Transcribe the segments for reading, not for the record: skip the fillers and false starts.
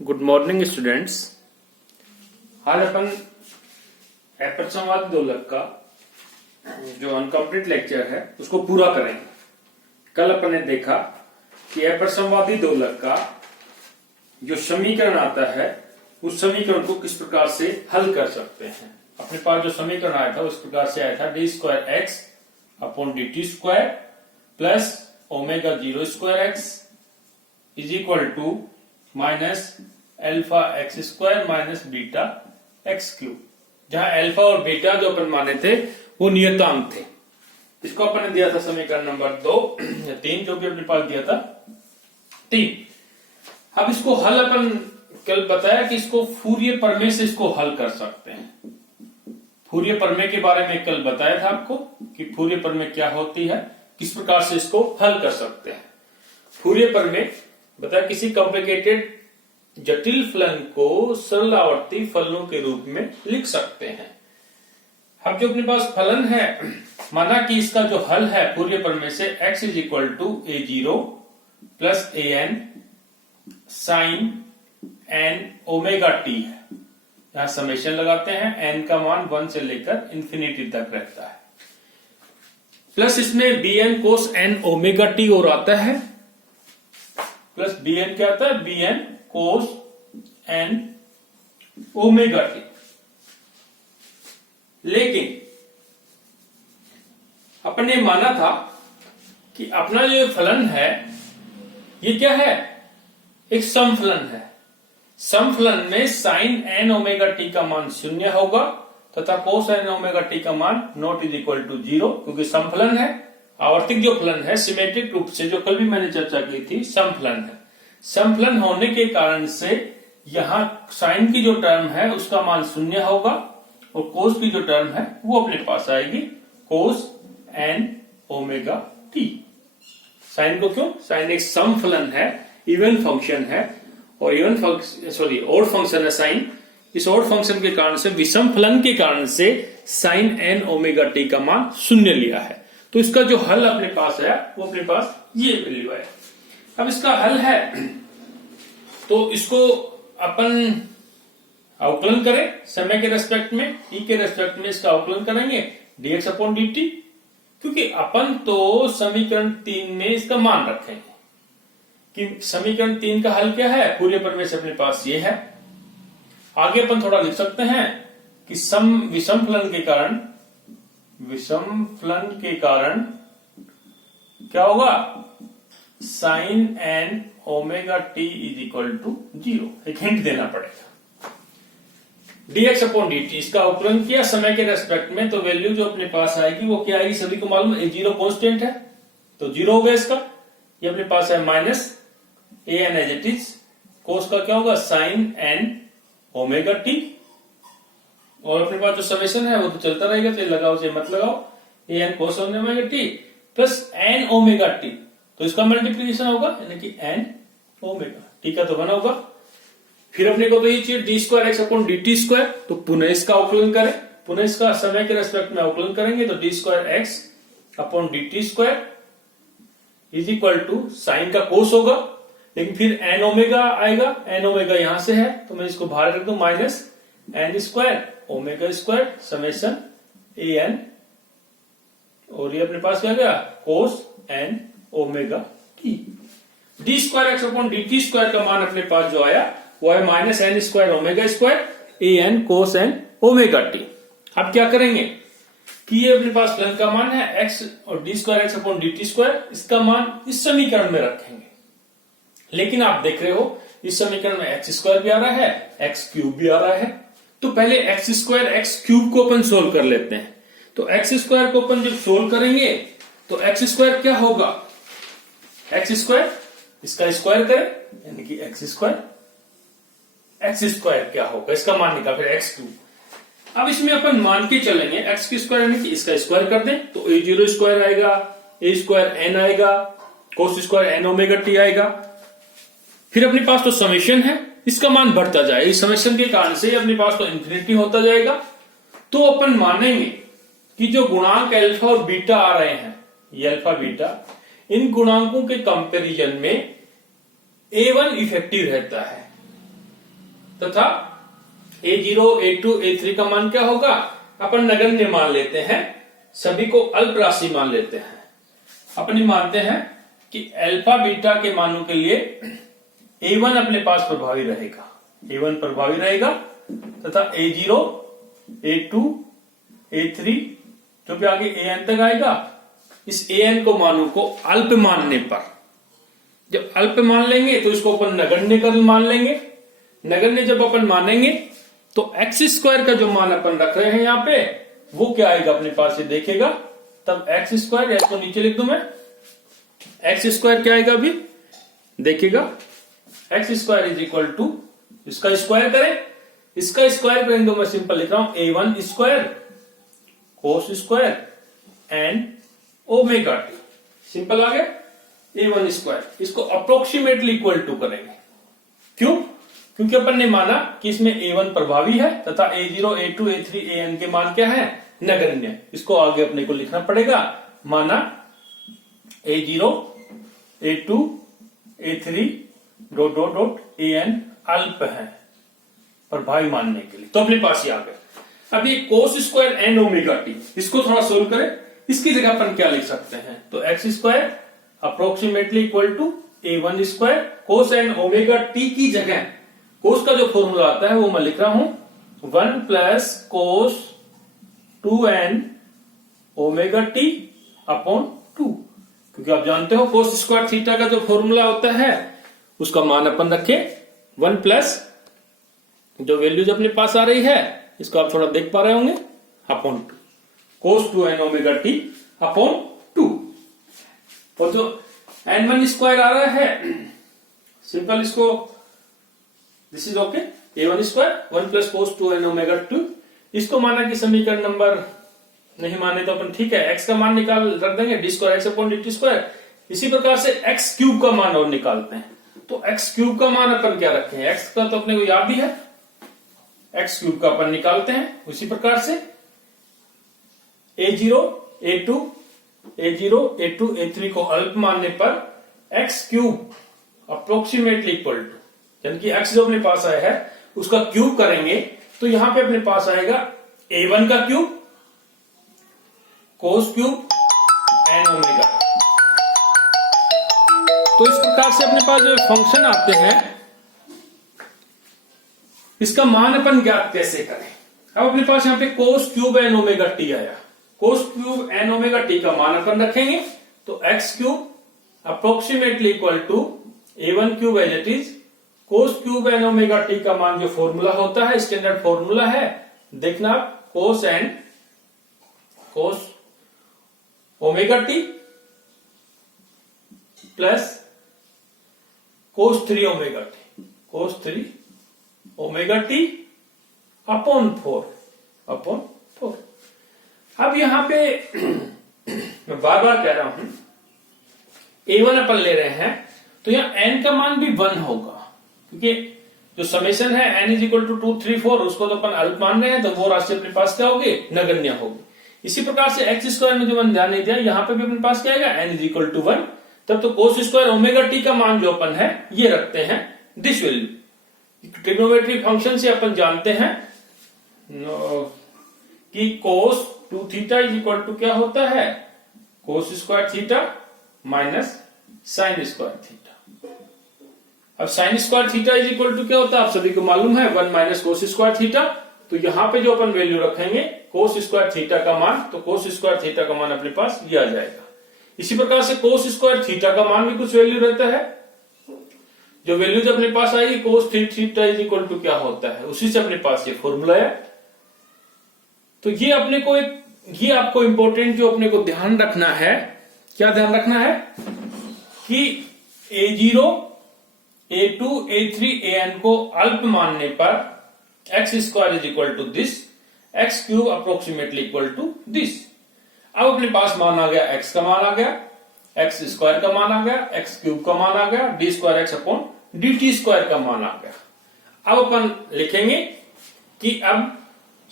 Good morning students. आज अपन अपरसंवादी दोलक का जो अनकम्प्लीट लेक्चर है उसको पूरा करेंगे। कल अपन ने देखा कि अपरसंवादी दोलक का जो समीकरण आता है उस समीकरण को किस प्रकार से हल कर सकते हैं। अपने पास जो समीकरण आया था उस प्रकार से आया था d2x upon dt² plus omega 0² x is equal to minus alpha x² minus beta x³, जहां अल्फा और बीटा जो अपन माने थे वो नियतांक थे। इसको अपन ने दिया था समीकरण नंबर 2 या 3, जो कि अपने पास दिया था 3। अब इसको हल अपन कल बताया कि इसको फूरिये प्रमेय से इसको हल कर सकते हैं। फूरिये प्रमेय के बारे में कल बताया था आपको कि फूरिये प्रमेय क्या होती है, किस प्रकार से इसको हल कर सकते हैं। फूरिये प्रमेय बताया किसी कॉम्प्लिकेटेड जटिल फलन को सरल आवर्ती फलनों के रूप में लिख सकते हैं। अब जो अपने पास फलन है, माना कि इसका जो हल है फूरिये प्रमेय से x is equal to a0 plus an sine n omega t है। यहां समेशन लगाते हैं, n का मान 1 से लेकर इंफिनिटी तक रहता है, प्लस इसमें bn कोस n ओमेगा t और आता है, प्लस bn क्या आता है, bn कोस n ओमेगा t। लेकिन अपन ने माना था कि अपना जो फलन है ये क्या है, एक सम फलन है। सम फलन में साइन n ओमेगा t का मान 0 होगा तथा कोस n ओमेगा t का मान नॉट इज इक्वल टू 0, क्योंकि सम फलन है। आवर्तिक जो फलन है सिमेट्रिक रूप से, जो कल भी मैंने चर्चा की थी, सम फलन है। सम फलन होने के कारण से यहां साइन की जो टर्म है उसका मान 0 होगा और कोस की जो टर्म है वो अपने पास आएगी कोस n ओमेगा t। साइन को क्यों, साइन एक सम फलन है, इवन फंक्शन है, और इवन फंक्शन ऑड फंक्शन है साइन। इस ऑड फंक्शन के कारण से, विषम फलन के कारण से साइन n ओमेगा t का मान 0 लिया है। तो इसका जो हल अपने पास है वो अपने पास ये वैल्यू है। अब इसका हल है तो इसको अपन अवकलन करें समय के रेस्पेक्ट में, t के रेस्पेक्ट में इसका अवकलन करेंगे dx अपॉन dt, क्योंकि अपन तो समीकरण 3 में इसका मान रखेंगे कि समीकरण 3 का हल क्या है, फूरिये प्रमेय से अपने पास ये है। आगे अपन थोड़ा लिख सकते हैं कि विषम फलन के कारण क्या होगा, sine n omega t is equal to 0। एक हिंट देना पड़ेगा। dx अपॉन dt इसका अवकलन किया समय के रेस्पेक्ट में, तो वैल्यू जो अपने पास आएगी वो क्या आएगी, सभी को मालूम है a0 कांस्टेंट है तो 0 हो गया इसका। ये अपने पास है minus an as it is, cos का क्या होगा साइन n ओमेगा t, और अपने पास जो समेशन है वो तो चलता रहेगा, तो लगाओ चाहे मत लगाओ, an cos omega t plus n omega t, तो इसका मल्टीप्लीकेशन होगा यानी कि n ओमेगा t का तो 1 होगा। फिर अपने को तो ये चाहिए d2x अपॉन dt², तो पुनः इसका अवकलन करें, पुनः इसका समय के रेस्पेक्ट में अवकलन करेंगे तो d2x upon dt² is equal to sine का कोस होगा, लेकिन फिर n ओमेगा आएगा, n ओमेगा यहां से है तो मैं इसको बाहर रख दूं, minus n² omega square summation an, और ये अपने पास क्या गया cos n omega t। d2x upon dt² का मान अपने पास जो आया वो है minus n² omega square an cos n omega t। अब क्या करेंगे कि ये अपने पास फलन का मान है x और d2x अपॉन dt², इसका मान इस समीकरण में रखेंगे। लेकिन आप देख रहे हो इस समीकरण में x² भी आ रहा है, x³ भी आ रहा है, तो पहले x² x³ को अपन सोल्व कर लेते हैं। तो x² को अपन जब सोल्व करेंगे तो x² क्या होगा, x² इसका स्क्वायर करें यानी कि x² क्या होगा, इसका मान निकाल, फिर x³। अब इसमें अपन मान के चलेंगे x की स्क्वायर यानी कि इसका स्क्वायर कर दें तो a0² आएगा, a² n आएगा, cos square n omega t आएगा। फिर अपने पास तो समेशन है, इसका मान बढ़ता जाएगा, इस समेशन के कारण से अपने पास तो इंफिनिटी होता जाएगा। तो अपन मानेंगे कि जो गुणांक अल्फा और बीटा आ रहे हैं, ये अल्फा बीटा, इन गुणांकों के कंपैरिजन में A1 इफेक्टिव रहता है। तथा a0, a2, a3 का मान क्या होगा, अपन नगण्य मान लेते हैं, सभी को अल्प राशि मान लेते हैं। अपन मानते हैं कि अल्फा बीटा के मानों के लिए a1 अपने पास प्रभावी रहेगा, a1 प्रभावी रहेगा तथा a0, a2, a3 जो भी आगे an तक आएगा, इस an को मानों को अल्प मानने पर, जब अल्प मान लेंगे तो इसको अपन नगण्य कर मान लेंगे। नगण्य जब अपन मानेंगे तो एक्स स्क्वायर का जो मान अपन रख रहे हैं यहां पे, वो क्या आएगा अपने पास, ये देखेगा तब एक्स स्क्वायर, या तो नीचे लिख दूं मैं, एक्स स्क्वायर क्या आएगा अभी देखिएगा, x square is equal to, इसका स्क्वायर करें, इसका स्क्वायर करेंगे तो मैं सिंपल लिख रहा हूं a1 square cos square and omega t, simple आ गया a1 स्क्वायर। इसको अप्रोक्सीमेटली इक्वल टू करेंगे, क्यों, क्योंकि अपन ने माना कि इसमें a1 प्रभावी है तथा a0, a2, a3, an के मान क्या है, नगण्य। इसको आगे अपने को लिखना पड़ेगा, माना a0, a2, a3 dot dot dot an अल्प है प्रभावी मानने के लिए, तो अपने पास ही आ गया। अब ये कोस स्क्वायर एंड ओमेगा टी, इसको थोड़ा सोल्व करें, इसकी जगह अपन क्या लिख सकते हैं, तो x square approximately equal to a1 square cos n omega t की जगह कोस का जो फॉर्मूला आता है वो मैं लिख रहा हूं 1 plus cos 2n omega t upon 2, क्योंकि आप जानते हो कोस स्क्वायर थीटा का जो फॉर्मूला होता है उसका मान अपन रखे 1 प्लस जो वैल्यूज अपने पास आ रही है, इसको आप थोड़ा देख पा रहे होंगे, अपॉन 2 कोस 2n ओमेगा टी अपॉन 2, और जो n1 स्क्वायर आ रहा है सिंपल, इसको this is okay, a1 square 1 plus cos 2n omega 2, इसको माना कि समीकरण नंबर नहीं माने तो अपन ठीक है x का मान निकाल रख देंगे, D square x upon dt square. इसी प्रकार से x क्यूब का मान और निकालते हैं, तो x क्यूब का मान अपन क्या रखें, x का तो अपने को याद ही है, x क्यूब का अपन निकालते हैं। उसी प्रकार से a0, a2, a0, a2, a3 को अल्प मानने पर x cube approximately equal to, यानी कि x जो अपने पास आया है उसका क्यूब करेंगे तो यहां पे अपने पास आएगा a1 का cube cos cube n omega. तो इस प्रकार से अपने पास जो फंक्शन आते हैं इसका मान अपन ज्ञात कैसे करें। अब अपने पास यहां पे cos cube n omega t आया, cos cube n omega t का मान अपन रखेंगे तो x cube approximately equal to a1 cube as it is cos cube n omega t का मान जो फॉर्मूला होता है, स्टैंडर्ड फॉर्मूला है, देखना cos n cos omega t plus cos 3 omega t, cos 3 omega t upon 4। अब यहां पे मैं बार बार कह रहा हूं a1 अपन ले रहे हैं तो यहां n का मान भी 1 होगा, क्योंकि जो समेशन है n इज इक्वल टू 2, 3, 4 उसको तो अपन अल्प मान रहे हैं, तो वो राशि अपने पास क्या होगी, नगण्य होगी। इसी प्रकार से एक्स स्क्वायर में जो मैंने ध्यान नहीं दिया, यहां पे भी अपने पास क्या आएगा n इज इक्वल टू 1, तब तो कोस स्क्वायर ओमेगा टी का मान जो अपन है ये रखते हैं दिस वैल्यू। ट्रिग्नोमेट्री फंक्शन से अपन जानते हैं कि cos 2 theta is equal to क्या होता है, cos square theta minus sine square theta. अब sine square theta is equal to क्या होता है आप सभी को मालूम है, 1 माइनस कोस स्क्वायर थीटा। तो यहां पे जो अपन वैल्यू रखेंगे कोस स्क्वायर थीटा का मान, तो कोस स्क्वायर थीटा का मान अपने पास ये आ जाएगा। इसी प्रकार से कोस स्क्वायर थीटा का मान भी कुछ वैल्यू रहता है, जो वैल्यू जो अपने पास आएगी cos theta is equal to क्या होता है, उसी से अपने पास ये फॉर्मूला है। तो ये अपने को ये आपको इंपॉर्टेंट जो अपने को ध्यान रखना है, क्या ध्यान रखना है कि a0, a2, a3, an को अल्प मानने पर x square is equal to this, x cube approximately equal to this. अब अपने पास मान आ गया, एक्स का मान आ गया, एक्स स्क्वायर का मान आ गया, एक्स क्यूब का मान आ गया, D square x upon d t square का मान आ गया। अब अपन लिखेंगे कि अब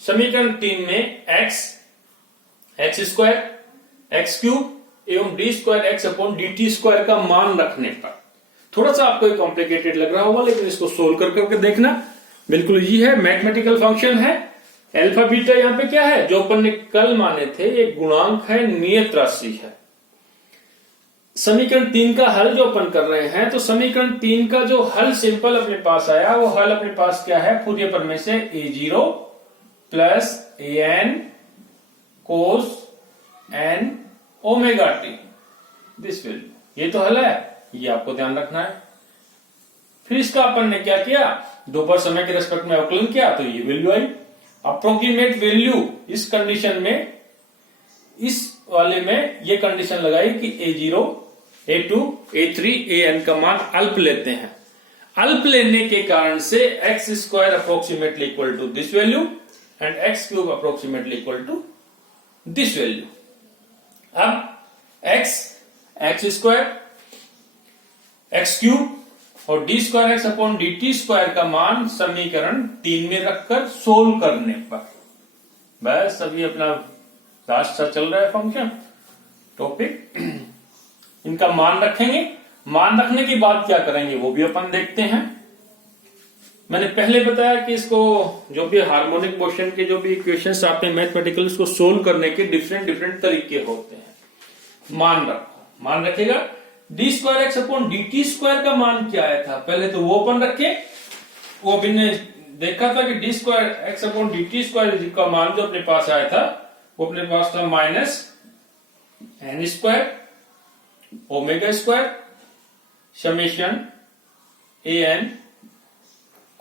समीकरण 3 में एक्स स्क्वायर, एक्स क्यूब एवं D square x upon d t square का मान रखने पर, थोड़ा सा आपको कॉम्प्लिकेटेड लग रहा होगा लेकिन इसको सोल्व कर करके देखना, बिल्कुल इजी है, मैथमेटिकल फंक्शन है। अल्फा बीटा यहाँ पे क्या है, जो अपन ने कल माने थे, एक गुणांक है, नियत राशि है। समीकरण 3 का हल जो अपन कर रहे हैं, तो समीकरण 3 का जो हल सिंपल अपने पास आया, वो हल अपने पास क्या है, फूरियर प्रमेय से a0 plus an cos n omega T this value, ये तो हल है, ये आपको ध्यान रखना है। फिर इसका अपन ने क्या किया, दोपहर समय के रेस्पेक्ट में अवकलन किया, तो ये वैल्यू आई। अप्रोक्सीमेट वैल्यू इस कंडीशन में, इस वाले में ये कंडीशन लगाई कि a0, a2, a3, an का मान अल्प लेते हैं। अल्प लेने के कारण से x square approximately equal to this value and x cube approximately equal to this value. अब एक्स स्क्वायर, एक्स क्यूब और d square x upon d t square का मान समीकरण 3 में रखकर सोल्व करने पर, बस अभी अपना रास्ता चल रहा है फंक्शन टॉपिक, इनका मान रखेंगे। मान रखने की बात क्या करेंगे वो भी अपन देखते हैं। मैंने पहले बताया कि इसको जो भी हार्मोनिक मोशन के जो भी इक्वेशंस आते हैं मैथमेटिकल, उसको सोल्व करने के डिफरेंट तरीके होते हैं। मान रखो, मान रखेगा D square x upon d t square का मान क्या आया था, पहले तो वो अपन रखे। वो अभी ने देखा था कि D square x upon d t square का मान जो अपने पास आया था, वो अपने पास था minus n square omega square summation A n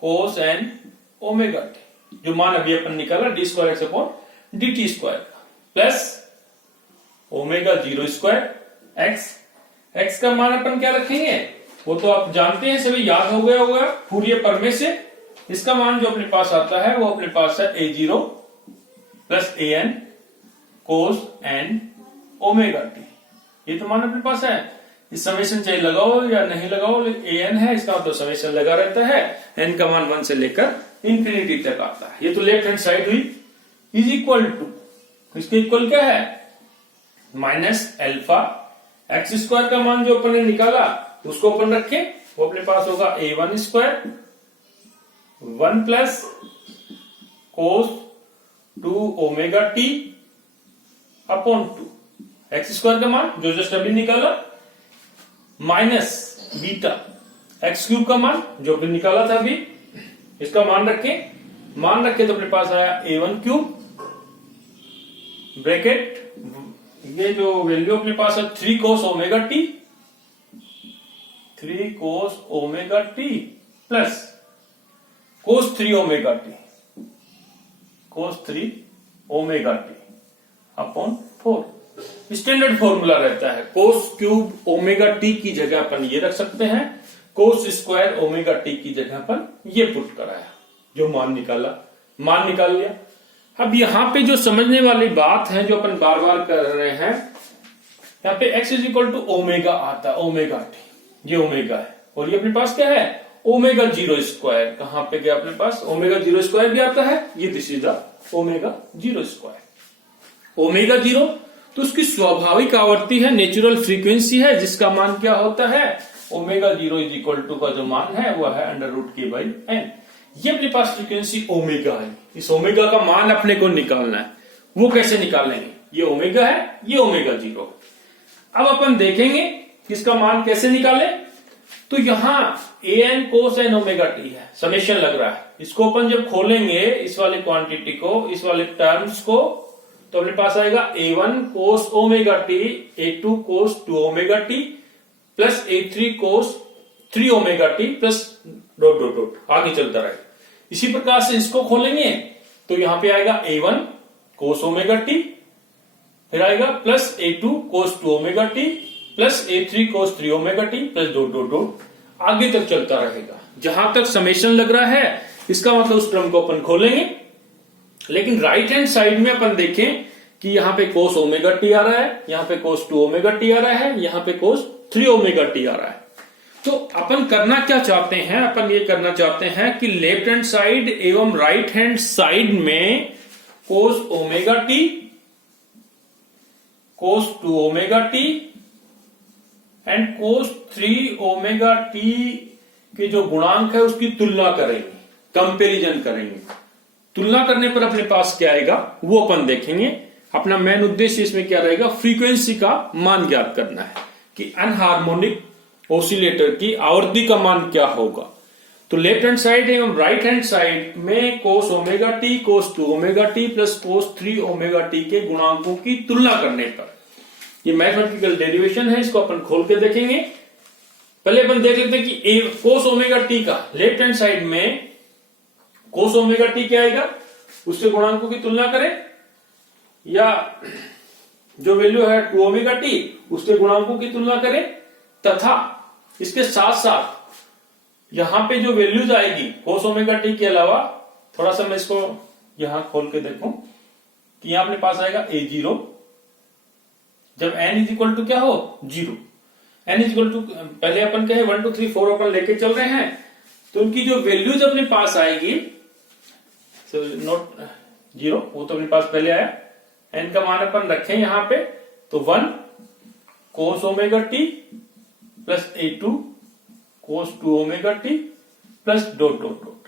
cos n omega t, जो मान अभी अपन निकाला d square x upon d t square का, प्लस ओमेगा 0 स्क्वायर एक्स का मान अपन क्या रखेंगे, वो तो आप जानते हैं, सभी याद हो गया होगा फूरियर प्रमेय से। इसका मान जो अपने पास आता है वो अपने पास है a0 plus A n cos n omega t, ये तो मान अपने पास है। इस समेशन चाहे लगाओ या नहीं लगाओ, ए एन है, इसका तो समेशन लगा रहता है, एन का मान 1 से लेकर इंफिनिटी तक आता है। ये तो लेफ्ट हैंड साइड हुई, इज इक्वल टू, इसके इक्वल क्या है, माइनस अल्फा एक्स स्क्वायर का मान जो अपन ने निकाला उसको अपन रखे, वो अपने पास होगा a1 square 1 plus cos 2 omega t upon 2, x square का मान जो जस्ट अभी निकाला, माइनस बीटा एक्स क्यूब का मान जो भी निकाला था अभी, इसका मान रखे तो अपने पास आया a1 क्यूब ब्रैकेट, ये जो वैल्यू अपने पास है 3 cos omega t, 3 cos omega t plus cos 3 omega t, cos 3 omega t upon 4। Standard formula रहता है, कोस क्यूब ओमेगा टी की जगह अपन ये रख सकते हैं, कोस स्क्वायर ओमेगा टी की जगह अपन ये पुट कराया, जो मान निकाल लिया। अब यहां पे जो समझने वाली बात है, जो अपन बार बार कर रहे हैं, यहाँ पे x is equal to omega आता है, ओमेगा टी, ये ओमेगा है, और ये अपने पास क्या है, ओमेगा 0 स्क्वायर, कहां पे गया अपने पास, ओमेगा 0 स्क्वायर भी आता है, ये this is the omega 0 square. Omega 0 तो उसकी स्वाभाविक आवर्ती है, नेचुरल फ्रीक्वेंसी है, जिसका मान क्या होता है, ओमेगा 0 इज इक्वल टू का जो मान है वो है √k/n। ये अपने पास फ्रीक्वेंसी ओमेगा है, इस ओमेगा का मान अपने को निकालना है। वो कैसे निकालेंगे, ये ओमेगा है, ये ओमेगा 0। अब अपन देखेंगे कि इसका मान कैसे निकाले। तो यहां an cos n omega T है, समेशन लग रहा है, इसको अपन जब खोलेंगे इस वाले क्वांटिटी को, इस वाले टर्म्स को, तो अपने पास आएगा a1 cos omega T, a2 cos 2 omega t plus a3 cos 3 omega t plus dot dot dot आगे चलता रहेगा। इसी प्रकार से इसको खोलेंगे तो यहां पे आएगा a1 cos ओमेगा टी, फिर आएगा plus a2 cos 2 omega t plus a3 cos 3 omega t plus dot dot dot आगे तक चलता रहेगा। जहां तक समेशन लग रहा है इसका मतलब उस टर्म को अपन खोलेंगे। लेकिन राइट हैंड साइड में अपन देखें कि यहां पे cos ओमेगा टी आ रहा है, यहां पे cos 2 ओमेगा टी आ रहा है, यहां पे cos 3 ओमेगा टी आ रहा है। तो अपन करना क्या चाहते हैं, अपन ये करना चाहते हैं कि लेफ्ट हैंड साइड एवं राइट हैंड साइड में cos omega T, cos 2 omega T and cos 3 omega T के जो गुणांक है उसकी तुलना करेंगे। कंपैरिजन करेंगे। तुलना करने पर अपने पास क्या आएगा वो अपन देखेंगे। अपना मेन उद्देश्य इसमें क्या रहेगा, फ्रीक्वेंसी का मान ज्ञात करना है कि अनहार्मोनिक ऑसिलेटर की आवृत्ति का मान क्या होगा। तो लेफ्ट हैंड साइड एवं राइट हैंड साइड में cos omega T, cos 2 omega t plus cos 3 omega T के गुणांकों की तुलना करने पर, ये मैथमेटिकल डेरिवेशन है, इसको अपन खोल के देखेंगे। पहले अपन देख लेते हैं कि cos ओमेगा टी का लेफ्ट हैंड साइड में cos ओमेगा टी क्या आएगा, उसके गुणांकों की तुलना करें, या जो वैल्यू है 2 ओमेगा टी उसके गुणांकों की तुलना करें, तथा इसके साथ साथ यहां पे जो वैल्यूज आएगी cos ओमेगा टी के अलावा, थोड़ा सा मैं इसको यहां खोल के देखूं कि यहां अपने पास आएगा A0 जब n इज इक्वल टू क्या हो 0, n इज इक्वल टू पहले अपन कहे 1 2 3 4 अपन लेके चल रहे हैं, तो उनकी जो वैल्यूज अपने पास आएगी, नोट 0 वो तो अपने पास पहले आया, n का मान अपन रखें यहां पे, तो 1 cos omega t plus A2 cos 2 omega t plus dot dot dot,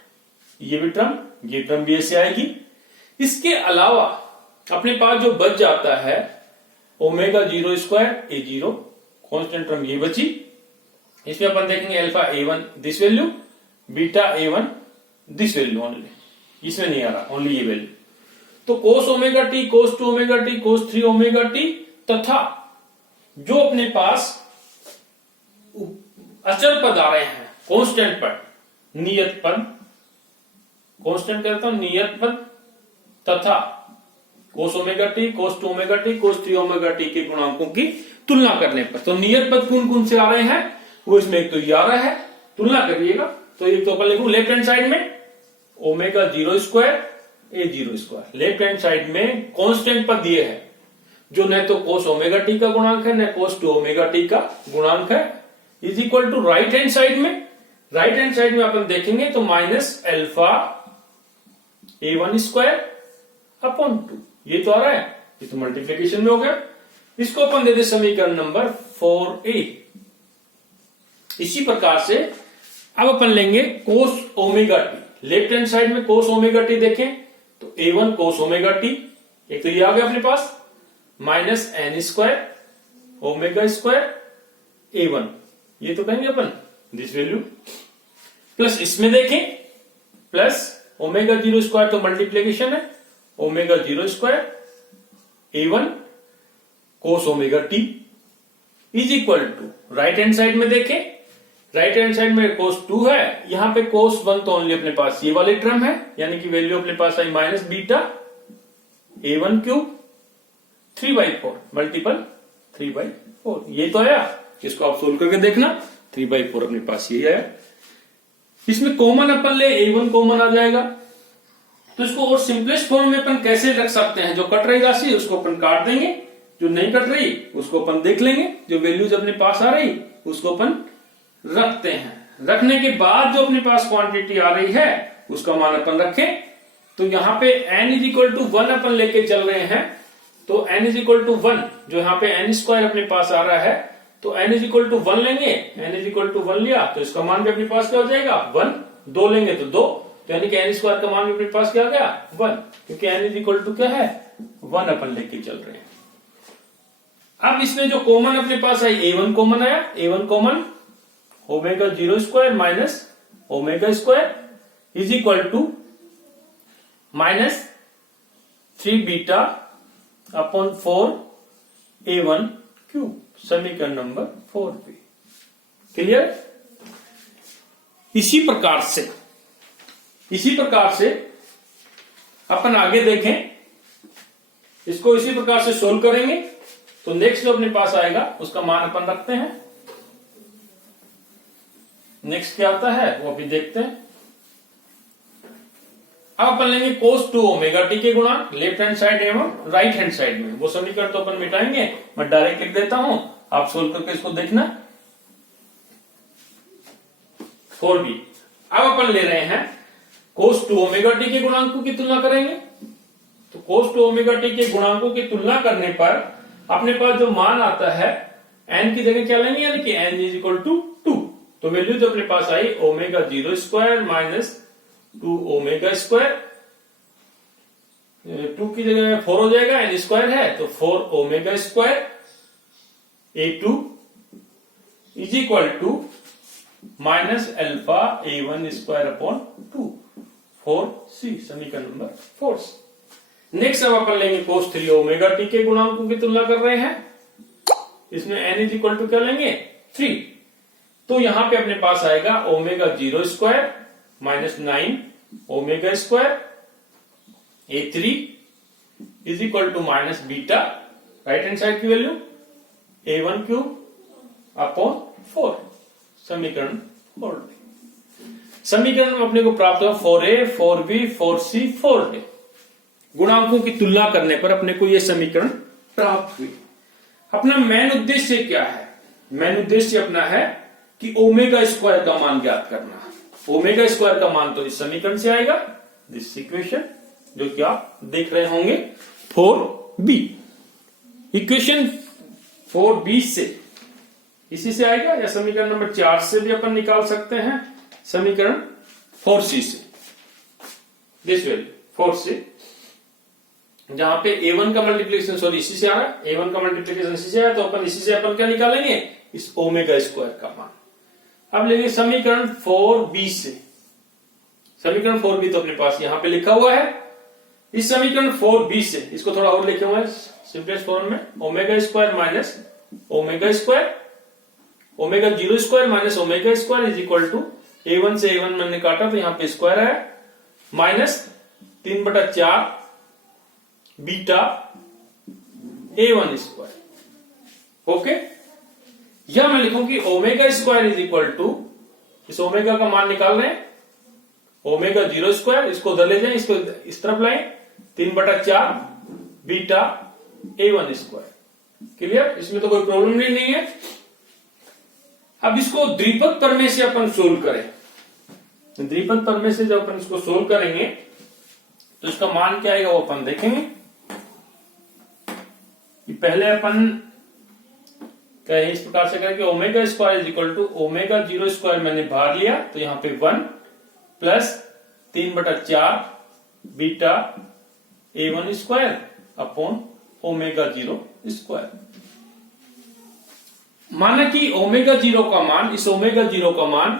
ये टर्म भी ऐसे आएगी। इसके अलावा अपने पास जो बच जाता है omega 0 square A0 constant term ये बची, इसमें अपन देखेंगे alpha A1 this value, beta A1 this value only, इसमें नहीं आ रहा ओनली ये वैल्यू। तो cos omega T, cos 2 omega T, cos 3 omega T तथा जो अपने पास अचर पद आ रहे हैं कांस्टेंट पद, नियत पद, कांस्टेंट कहता हूं नियत पद, तथा cos omega T, cos 2 omega T, cos 3 omega T के गुणांकों की तुलना करने पर, तो नियत पद कौन कौन से आ रहे हैं वो इसमें एक तो 11 है, तुलना करिएगा। तो एक तो अपन लिखूं लेफ्ट हैंड साइड में omega 0 square A0 square, left hand side में कांस्टेंट पद दिए है जो न तो cos ओमेगा टी का गुणांक है न cos 2 ओमेगा टी का गुणांक है, is equal to right hand side में अपन देखेंगे तो minus alpha A1 square upon 2, ये तो आ रहा है, ये तो मल्टीप्लीकेशन में हो गया। इसको अपन दे दे समीकरण नंबर 4a। इसी प्रकार से अब अपन लेंगे cos omega T, left hand side में cos ओमेगा टी देखें तो A1 cos ओमेगा टी, एक तो ये आ गया अपने पास, minus n square omega square A1, ये तो कहेंगे अपन दिस वैल्यू, प्लस इसमें देखें प्लस ओमेगा 0 स्क्वायर तो मल्टीप्लीकेशन है, omega 0 square A1 cos omega t is equal to right hand side में देखें, राइट हैंड साइड में cos 2 है, यहां पे cos 1 तो ओनली अपने पास ये वाले टर्म है, यानी कि वैल्यू अपने पास आई minus beta A1 cube 3/4 multiple 3/4, ये तो आया, इसको आप सोल्व करके देखना, 3/4 अपने पास यही आया। इसमें कॉमन अपन ले A1 कॉमन आ जाएगा, तो इसको और सिंपलेस्ट फॉर्म में अपन कैसे रख सकते हैं, जो कट रही राशि उसको अपन काट देंगे, जो नहीं कट रही उसको अपन देख लेंगे, जो वैल्यूज अपने पास आ रही उसको अपन रखते हैं, रखने के बाद जो अपने पास क्वांटिटी आ रही है उसका मान अपन रखें। तो यहां पे n इज इक्वल टू 1 अपन लेके चल रहे हैं, तो n इज इक्वल टू 1, जो यहां पे n स्क्वायर अपने पास आ रहा है, तो n इज इक्वल टू 1 लेंगे, n इज इक्वल टू 1 लिया तो इसका मान भी अपने पास क्या हो जाएगा 1, 2 लेंगे तो 2, तो यानी कि n स्क्वायर का मान भी अपने पास क्या आ गया 1, क्योंकि n इज इक्वल टू क्या है 1 अपन लेके चल रहे हैं। अब इसमें जो कॉमन अपने पास आई A1 कॉमन आया, A1 common omega 0 square minus omega square is equal to minus 3 beta upon 4 A1 cube, समीकरण नंबर 4 पे। क्लियर? इसी प्रकार से अपन आगे देखें, इसको इसी प्रकार से सोल्व करेंगे तो नेक्स्ट जो अपने पास आएगा उसका मान अपन रखते हैं। नेक्स्ट क्या आता है वो अभी देखते हैं। अब अपन लेंगे cos 2 ओमेगा टी के गुणांक लेफ्ट हैंड साइड एवं राइट हैंड साइड में, वो समीकरण तो अपन मिटाएंगे, मैं डायरेक्ट लिख देता हूं, आप सोल्व करके इसको देखना। 4b। अब अपन ले रहे हैं cos 2 ओमेगा टी के गुणांकों की तुलना करेंगे, तो cos 2 ओमेगा टी के गुणांकों की तुलना करने पर अपने पास जो मान आता है n की जगह क्या लेंगे, यानी कि n इज इक्वल टू 2, तो वैल्यू जो अपने पास आई omega 0 square minus 2 omega square, 2 की जगह 4 हो जाएगा, n स्क्वायर है तो 4 omega square A2 is equal to minus alpha A1 square upon 2, 4C, समीकरण नंबर 4। नेक्स्ट अब अपन लेंगे cos 3 ओमेगा टी के गुणांकों की तुलना कर रहे हैं। इसमें n इज इक्वल टू क्या लेंगे 3, तो यहां पे अपने पास आएगा omega 0 square minus 9 omega square A3 is equal to minus beta, right hand side की वैल्यू A1 क्यूब अपॉन 4, समीकरण 4। समीकरण में अपने को प्राप्त हुआ 4A 4B 4C 4D। गुणांकों की तुलना करने पर अपने को यह समीकरण प्राप्त हुई। अपना मेन उद्देश्य क्या है? मेन उद्देश्य अपना है कि ओमेगा स्क्वायर का मान ज्ञात करना। ओमेगा स्क्वायर का मान तो इस समीकरण से आएगा, दिस इक्वेशन जो कि आप देख रहे होंगे 4B। इक्वेशन 4B से इसी से आएगा, या समीकरण नंबर 4 से भी अपन निकाल सकते हैं समीकरण 4C से, दिस वैल्यू 4 से, जहां पे A1 का मल्टीप्लिकेशन सॉरी इसी से आ रहा है, A1 का मल्टीप्लिकेशन इसी से आया, तो अपन इसी से अपन क्या निकालेंगे, इस ओमेगा स्क्वायर का मान। अब लेंगे समीकरण 4B से। समीकरण 4B तो अपने पास यहां पे लिखा हुआ है। इस समीकरण 4B से इसको थोड़ा और लिखे हुए हैं सिंपलेस्ट फॉर्म में, omega square minus omega square, omega 0 square minus omega square is equal to A1 से A1 मैंने काटा तो यहां पे स्क्वायर है, minus 3/4 beta A1 square. Okay, या मैं लिखूं कि omega square is equal to, इस ओमेगा का मान निकाल रहे हैं, ओमेगा 0 स्क्वायर, इसको उधर ले जाए, इसको इस तरफ लाए, 3/4 बीटा A1 स्क्वायर। क्लियर? इसमें तो कोई प्रॉब्लम नहीं है। अब इसको द्विपद प्रमेय से अपन सोल्व करें। द्विपद प्रमेय से जब अपन इसको सोल्व करेंगे तो इसका मान क्या आएगा वो अपन देखेंगे। पहले अपन कहें इस प्रकार से करें कि omega square is equal to omega 0 square मैंने बाहर लिया तो यहां पे 1 plus 3/4 beta A1 square upon omega 0 square. माना कि ओमेगा 0 का मान, इस ओमेगा 0 का मान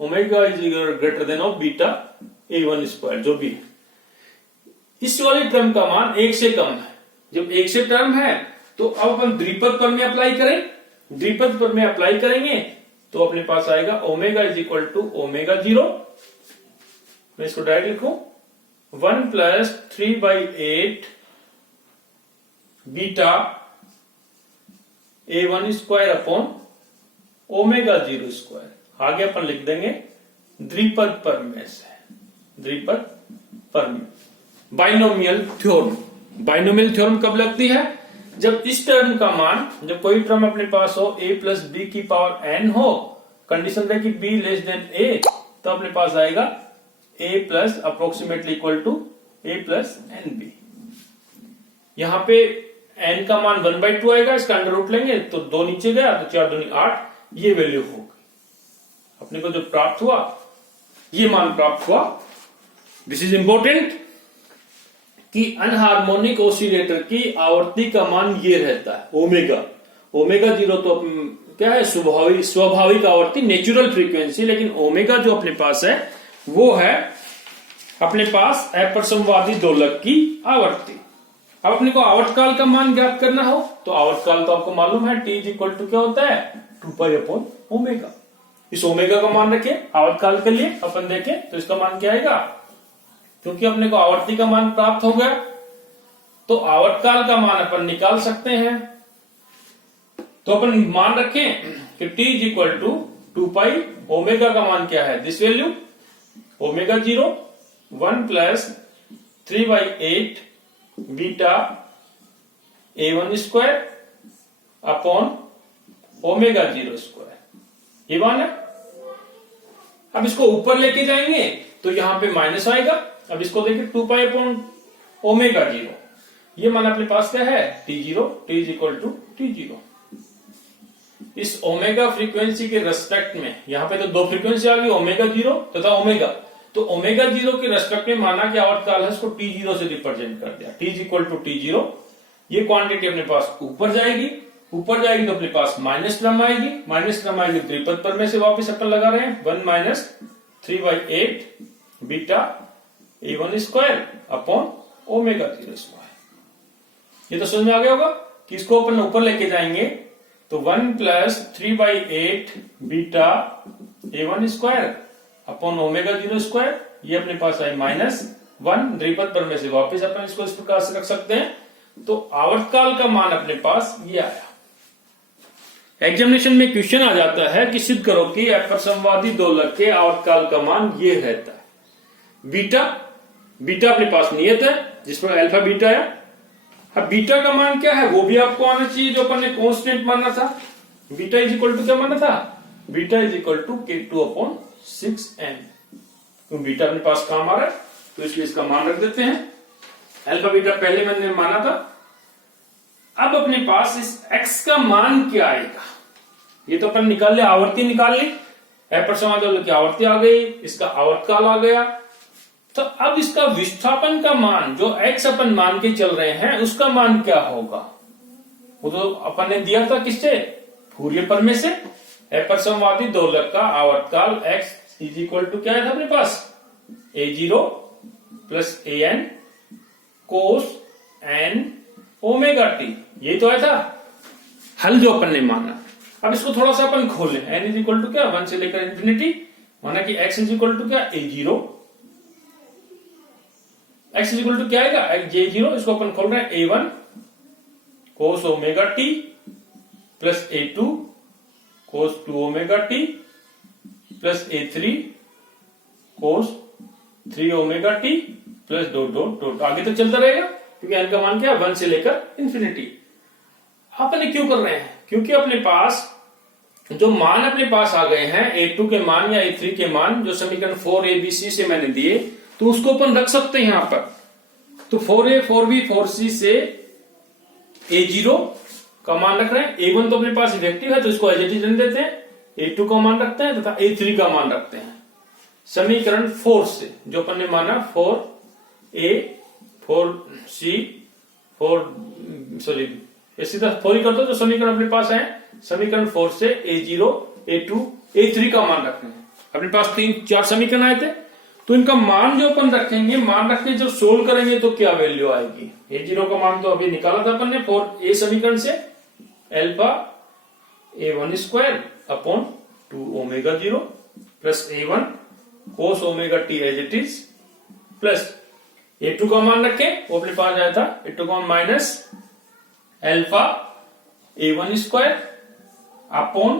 omega is greater than of beta A1 square जो भी है, इस वाली टर्म का मान 1 से कम है। जब 1 से टर्म है तो अब अपन द्विपद प्रमेय अप्लाई करें। द्विपद प्रमेय अप्लाई करेंगे तो अपने पास आएगा omega is equal to omega 0, मैं इसको डायरेक्ट लिखूं 1 plus 3/8 beta A1 square upon omega 0 square. आगे अपन लिख देंगे द्विपद प्रमेय से, द्विपद प्रमेय, बाइनोमियल थ्योरम। बाइनोमियल थ्योरम कब लगती है? जब इस टर्म का मान, जब कोई टर्म अपने पास हो a प्लस बी की पावर n हो, कंडीशन रहे कि b लेस देन a, तो अपने पास आएगा a plus approximately equal to a plus n B. यहां पे n का मान 1/2 आएगा, इसका अंडर रूट लेंगे तो 2 नीचे गया तो 4 दूनी 8, ये वैल्यू हो गई। अपने को जो प्राप्त हुआ ये मान प्राप्त हुआ। दिस इज इंपॉर्टेंट कि अनहार्मोनिक ऑसिलेटर की आवर्ती का मान ये रहता है ओमेगा। ओमेगा 0 तो क्या है, स्वाभाविक आवर्ती, नेचुरल फ्रीक्वेंसी, लेकिन ओमेगा जो अपने पास है वो है अपने पास अपरिसंवादी दोलक की आवर्ती। अब अपने को आवर्तकाल का मान ज्ञात करना हो तो आवर्तकाल तो आपको मालूम है t इज इक्वल टू क्या होता है 2π/ओमेगा। इस ओमेगा का मान रखे आवर्तकाल के लिए, अपन देखें तो इसका मान क्या आएगा, क्योंकि अपने को आवर्ती का मान प्राप्त हो गया तो आवर्तकाल का मान अपन निकाल सकते हैं। तो अपन मान रखें कि t is equal to 2π, omega का मान क्या है, this value omega 0 1 plus 3/8 beta A1 square upon omega 0 square, ये मान है। अब इसको ऊपर लेके जाएंगे तो यहां पे माइनस आएगा। अब इसको देखिए 2π/ओमेगा 0, ये मान अपने पास क्या है t0, t is equal to t0। इस ओमेगा फ्रीक्वेंसी के रेस्पेक्ट में यहां पे तो 2 फ्रीक्वेंसी आ गई, ओमेगा 0 तथा ओमेगा, तो ओमेगा 0 के रेस्पेक्ट में माना कि आवर्तकाल है, उसको t0 से रिप्रेजेंट कर दिया, t इक्वल टू t0। ये क्वांटिटी अपने पास ऊपर जाएगी तो अपने पास माइनस टर्म आएगी, द्विपद पर में से वापस अपन लगा रहे हैं 1 minus 3/8 beta a1 square upon omega 0 square. ये तो समझ में आ गया होगा कि इसको अपन ऊपर लेके जाएंगे तो 1 plus 3/8 beta a1 square upon omega 0 square, ये अपने पास आई -1, द्विपद पर में से वापस अपन इसको इस प्रकार से रख सकते हैं। तो आवर्तकाल का मान अपने पास ये आया। एग्जामिनेशन में क्वेश्चन आ जाता है कि सिद्ध करो कि अपसमवादी दोलक के आवर्तकाल का मान ये रहता है। बीटा अपने पास नियत है जिस पर अल्फा बीटा है। अब बीटा का मान क्या है वो भी आपको आना चाहिए, जो अपन ने कांस्टेंट माना था। बीटा इज इक्वल टू क्या माना था, beta is equal to K2/6n। तो बीटा अपने पास काम आ रहा है तो इसलिए इसका मान रख देते हैं। अल्फा बीटा पहले मैंने माना था। अब अपने पास इस x का मान क्या आएगा, ये तो अपन निकाल ले, आवर्ती निकाल ली, अपसमवादी की आवर्ती आ गई, इसका आवर्तकाल आ गया। तो अब इसका विस्थापन का मान जो x अपन मान के चल रहे हैं उसका मान क्या होगा, वो तो अपन ने दिया था किससे, फूरियर प्रमेय से। अपसमवादी दोलक का आवर्तकाल x इज इक्वल टू क्या है अपने पास, a0 plus an cos n omega t, ये तो आया था हल जो अपन ने माना। अब इसको थोड़ा सा अपन खोलें, n इज इक्वल टू क्या 1 से लेकर इंफिनिटी, माना कि x इज इक्वल टू क्या a0, x is equal to क्या आएगा j0, इसको अपन खोल रहे हैं a1 cos omega t plus a2 कोस 2 ओमेगा t प्लस a3 कोस 3 ओमेगा t प्लस डॉट आगे तक चलता रहेगा, क्योंकि n का मान क्या है 1 से लेकर इंफिनिटी। अपन क्यों कर रहे हैं, क्योंकि अपने पास जो मान अपने पास आ गए हैं a2 के मान या a3 के मान जो समीकरण 4abc से मैंने दिए, तो उसको अपन रख सकते हैं यहां पर। तो 4a 4b 4c से a0 का मान रख रहे हैं, a1 तो अपने पास इफेक्टिव है तो इसको एज इट इज रहने देते हैं, a2 का मान रखते हैं तथा a3 का मान रखते हैं। समीकरण 4 से जो अपन ने माना 4a 4c 4 सीधा 4 ही कर दो, जो समीकरण अपने पास है समीकरण 4 से a0 a2 a3 का मान रखते हैं। अपने पास 3-4 समीकरण आए थे, तो इनका मान जो अपन रखेंगे, मान रख के जब सोल्व करेंगे तो क्या वैल्यू आएगी। a0 का मान तो अभी निकाला था अपन ने 4a समीकरण से, alpha a1 square upon 2 omega 0 plus a1 cos omega t as it is, plus a2 का मान रखे वो अपने पास आया था a2 का minus alpha a1 square upon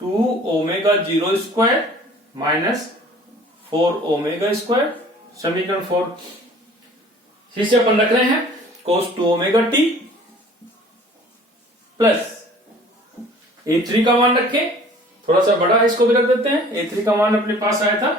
2 omega 0 square minus 4 omega square. समीकरण 4 फिर से अपन रख रहे हैं कोस 2 ओमेगा t प्लस a3 का मान रखें, थोड़ा सा बड़ा है इसको भी रख देते हैं, a3 का मान अपने पास आया था